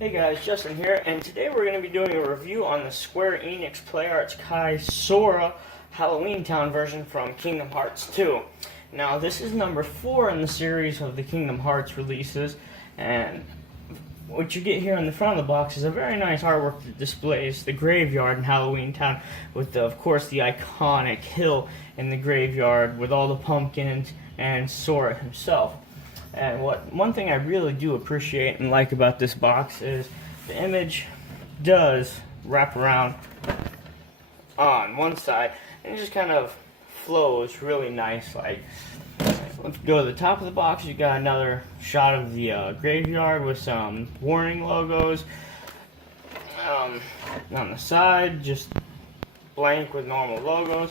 Hey guys, Justin here, and today we're going to be doing a review on the Square Enix PlayArts Kai Sora Halloween Town version from Kingdom Hearts 2. Now, this is number 4 in the series of the Kingdom Hearts releases, and what you get here on the front of the box is a very nice artwork that displays the graveyard in Halloween Town with, of course, the iconic hill in the graveyard with all the pumpkins and Sora himself. And one thing I really do appreciate and like about this box is the image does wrap around on one side and it just kind of flows really nice. Like, let's go to the top of the box. You got another shot of the graveyard with some warning logos. On the side, just blank with normal logos.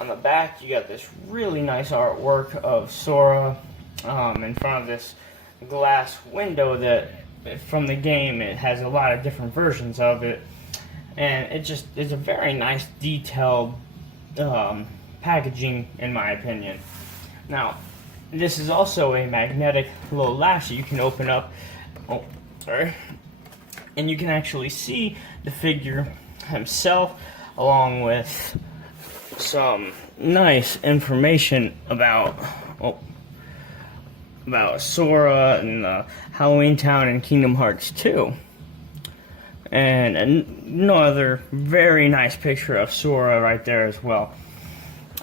On the back, you got this really nice artwork of Sora in front of this glass window that from the game. It has a lot of different versions of it, and it just is a very nice detailed packaging in my opinion. Now, this is also a magnetic little latch that you can open up, and you can actually see the figure himself along with some nice information about Sora and Halloween Town and Kingdom Hearts 2. And another very nice picture of Sora right there as well.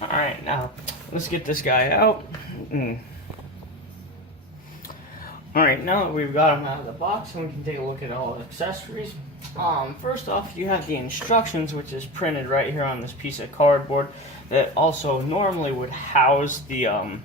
Alright, now let's get this guy out. Alright, now that we've got him out of the box, and we can take a look at all the accessories. First off, you have the instructions, which is printed right here on this piece of cardboard that also normally would house the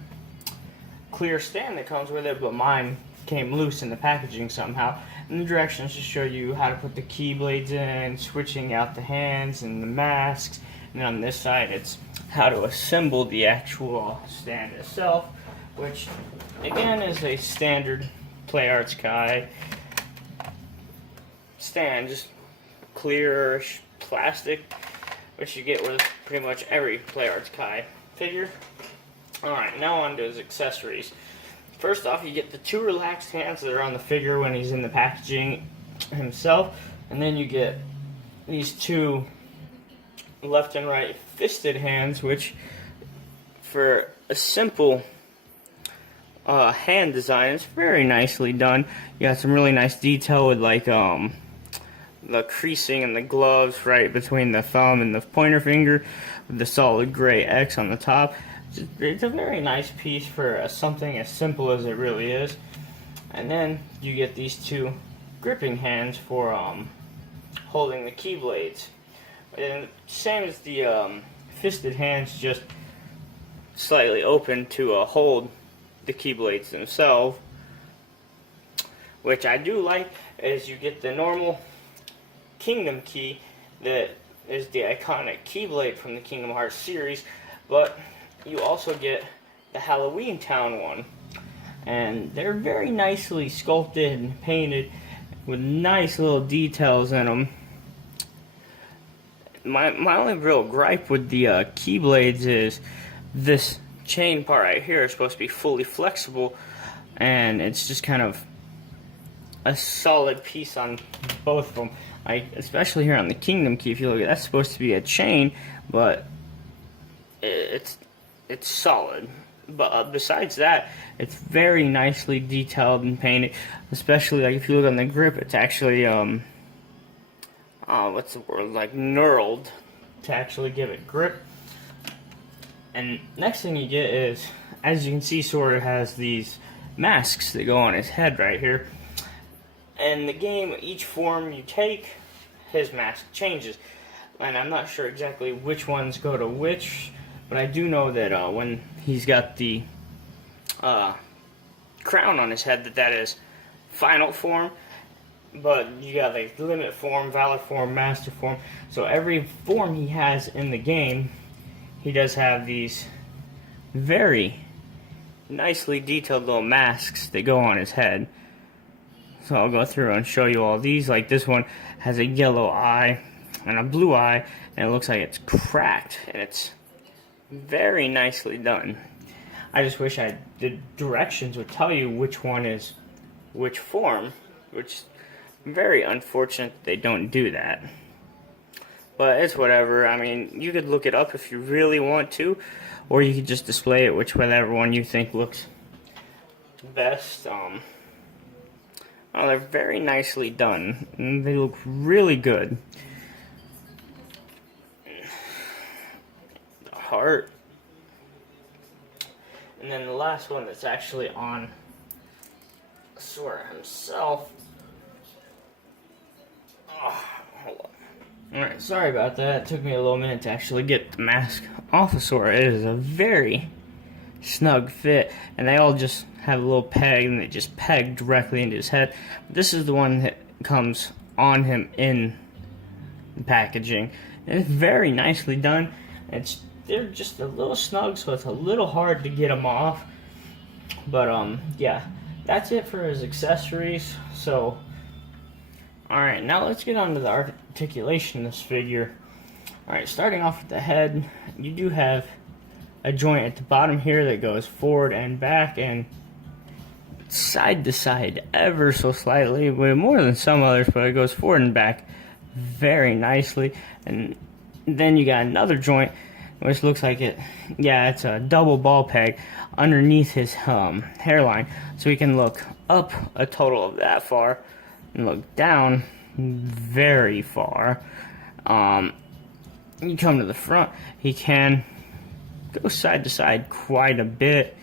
clear stand that comes with it, but mine came loose in the packaging somehow. And the directions just show you how to put the keyblades in, switching out the hands and the masks. And on this side, it's how to assemble the actual stand itself, which again is a standard PlayArts Kai stand, just clear plastic, which you get with pretty much every PlayArts Kai figure. Alright, now on to his accessories. First off, you get the 2 relaxed hands that are on the figure when he's in the packaging himself, and then you get these 2 left and right fisted hands, which for a simple hand design, it's very nicely done. You got some really nice detail with like the creasing and the gloves right between the thumb and the pointer finger with the solid gray X on the top. It's a very nice piece for something as simple as it really is. And then you get these 2 gripping hands for holding the keyblades. And same as the fisted hands, just slightly open to hold the keyblades themselves. Which I do like, is you get the normal Kingdom key that is the iconic keyblade from the Kingdom Hearts series, but you also get the Halloween Town one, and they're very nicely sculpted and painted with nice little details in them. My only real gripe with the keyblades is this chain part right here is supposed to be fully flexible, and it's just kind of a solid piece on both of them. Especially here on the Kingdom key, if you look at it, that's supposed to be a chain, but it's solid. But besides that, it's very nicely detailed and painted. Especially like if you look on the grip, it's actually what's the word, like knurled to actually give it grip. And next thing you get is, as you can see, Sora has these masks that go on his head right here. And the game, each form you take, his mask changes. And I'm not sure exactly which ones go to which, but I do know that when he's got the crown on his head, that is final form. But you got like limit form, valid form, master form. So every form he has in the game, he does have these very nicely detailed little masks that go on his head. So I'll go through and show you all these. Like this one has a yellow eye and a blue eye, and it looks like it's cracked, and it's very nicely done. I just wish the directions would tell you which one is which form, which very unfortunate that they don't do that. But it's whatever. I mean, you could look it up if you really want to, or you could just display it whichever one you think looks best. Oh, they're very nicely done. They look really good. The heart. And then the last one that's actually on Sora himself. Oh, hold on. Alright, sorry about that. It took me a little minute to actually get the mask off of Sora. It is a very snug fit, and they all just have a little peg, and they just peg directly into his head. This is the one that comes on him in the packaging, and it's very nicely done. They're just a little snug, so it's a little hard to get them off. But yeah, that's it for his accessories. So, alright, now let's get on to the articulation of this figure. Alright, starting off with the head, you do have a joint at the bottom here that goes forward and back and side to side ever so slightly, way more than some others, but it goes forward and back very nicely. And then you got another joint which looks like it's a double ball peg underneath his hairline, so he can look up a total of that far and look down very far. You come to the front, he can go side to side quite a bit.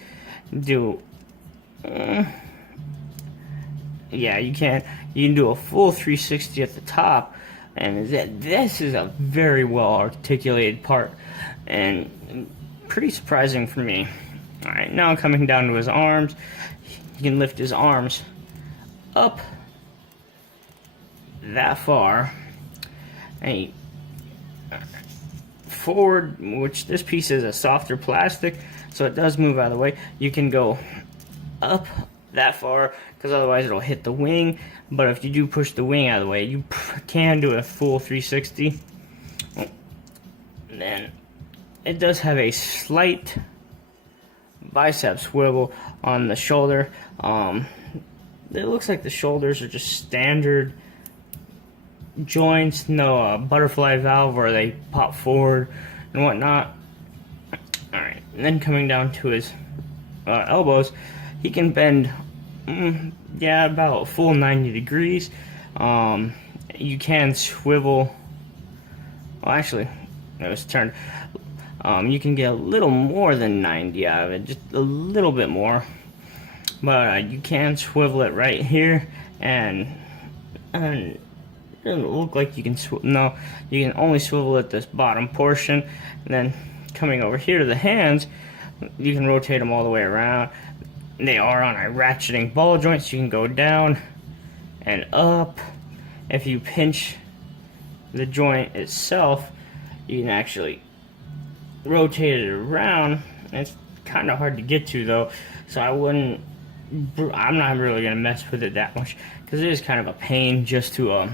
Yeah, you can do a full 360 at the top, and this is a very well articulated part and pretty surprising for me. Alright, now coming down to his arms, he can lift his arms up that far, and forward, which this piece is a softer plastic, so it does move out of the way. You can go up that far, because otherwise it'll hit the wing, but if you do push the wing out of the way, you can do a full 360. And then it does have a slight bicep swivel on the shoulder. It looks like the shoulders are just standard joints, no butterfly valve where they pop forward and whatnot. Alright, and then coming down to his elbows, he can bend about a full 90 degrees. You can swivel, well, actually it was turned. You can get a little more than 90 out of it, just a little bit more, but you can swivel it right here, and it doesn't look like you can no, you can only swivel at this bottom portion. And then coming over here to the hands, you can rotate them all the way around. They are on a ratcheting ball joint, so you can go down and up. If you pinch the joint itself, you can actually rotate it around. It's kind of hard to get to though, so I'm not really going to mess with it that much, because it is kind of a pain just to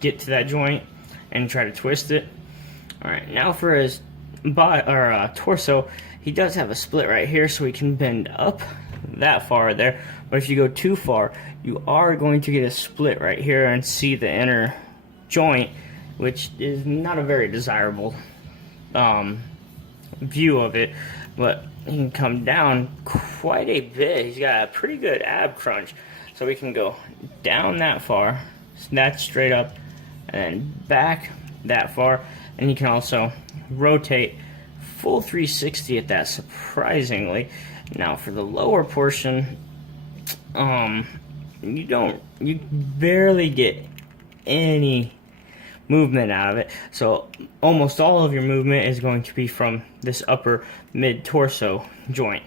get to that joint and try to twist it. Alright, now for his torso, he does have a split right here, so he can bend up that far there, but if you go too far, you are going to get a split right here and see the inner joint, which is not a very desirable view of it. But he can come down quite a bit. He's got a pretty good ab crunch, so we can go down that far, snatch straight up, and then back that far, and he can also rotate full 360 at that, surprisingly. Now for the lower portion, you barely get any movement out of it, so almost all of your movement is going to be from this upper mid torso joint.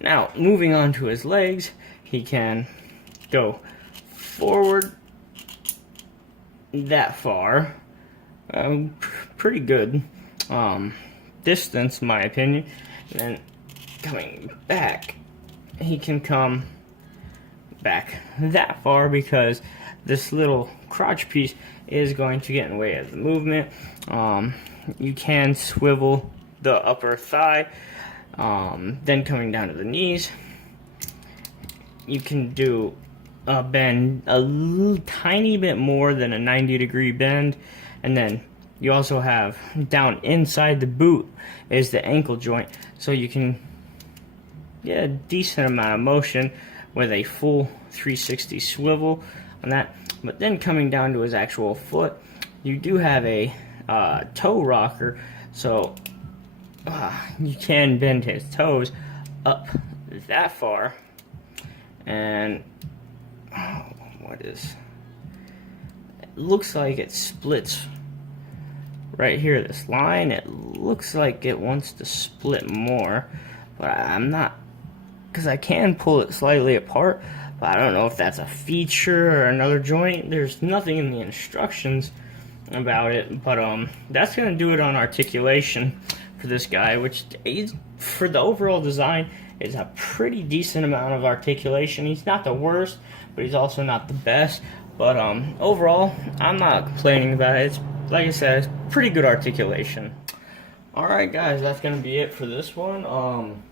Now moving on to his legs, he can go forward that far, pretty good distance in my opinion, and then coming back, he can come back that far, because this little crotch piece is going to get in the way of the movement. You can swivel the upper thigh, then coming down to the knees, you can do bend a tiny bit more than a 90-degree bend. And then you also have down inside the boot is the ankle joint, so you can get a decent amount of motion with a full 360 swivel on that. But then coming down to his actual foot, you do have a toe rocker, so you can bend his toes up that far. And it looks like it splits right here, this line. It looks like it wants to split more, but I'm not, because I can pull it slightly apart, but I don't know if that's a feature or another joint. There's nothing in the instructions about it, but that's gonna do it on articulation for this guy, which is, for the overall design, is a pretty decent amount of articulation. He's not the worst, but he's also not the best. But overall, I'm not complaining about it. It's, like I said, it's pretty good articulation. Alright guys, that's going to be it for this one.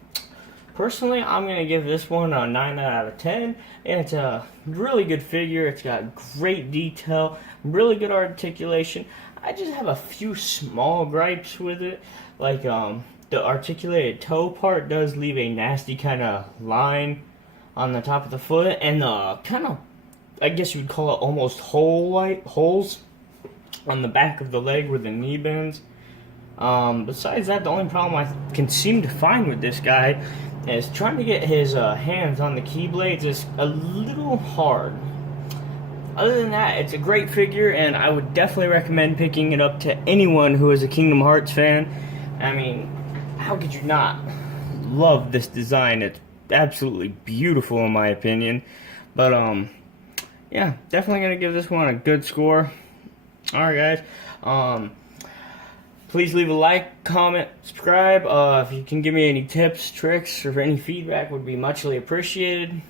Personally, I'm going to give this one a 9 out of 10. And it's a really good figure. It's got great detail, really good articulation. I just have a few small gripes with it. Like, the articulated toe part does leave a nasty kind of line on the top of the foot. And the kind of, I guess you would call it almost holes on the back of the leg where the knee bends. Besides that, the only problem I can seem to find with this guy is trying to get his hands on the keyblades is a little hard. Other than that, it's a great figure, and I would definitely recommend picking it up to anyone who is a Kingdom Hearts fan. I mean, how could you not love this design? It's absolutely beautiful in my opinion. But yeah, definitely gonna give this one a good score. Alright guys, please leave a like, comment, subscribe. If you can give me any tips, tricks, or any feedback, would be muchly appreciated.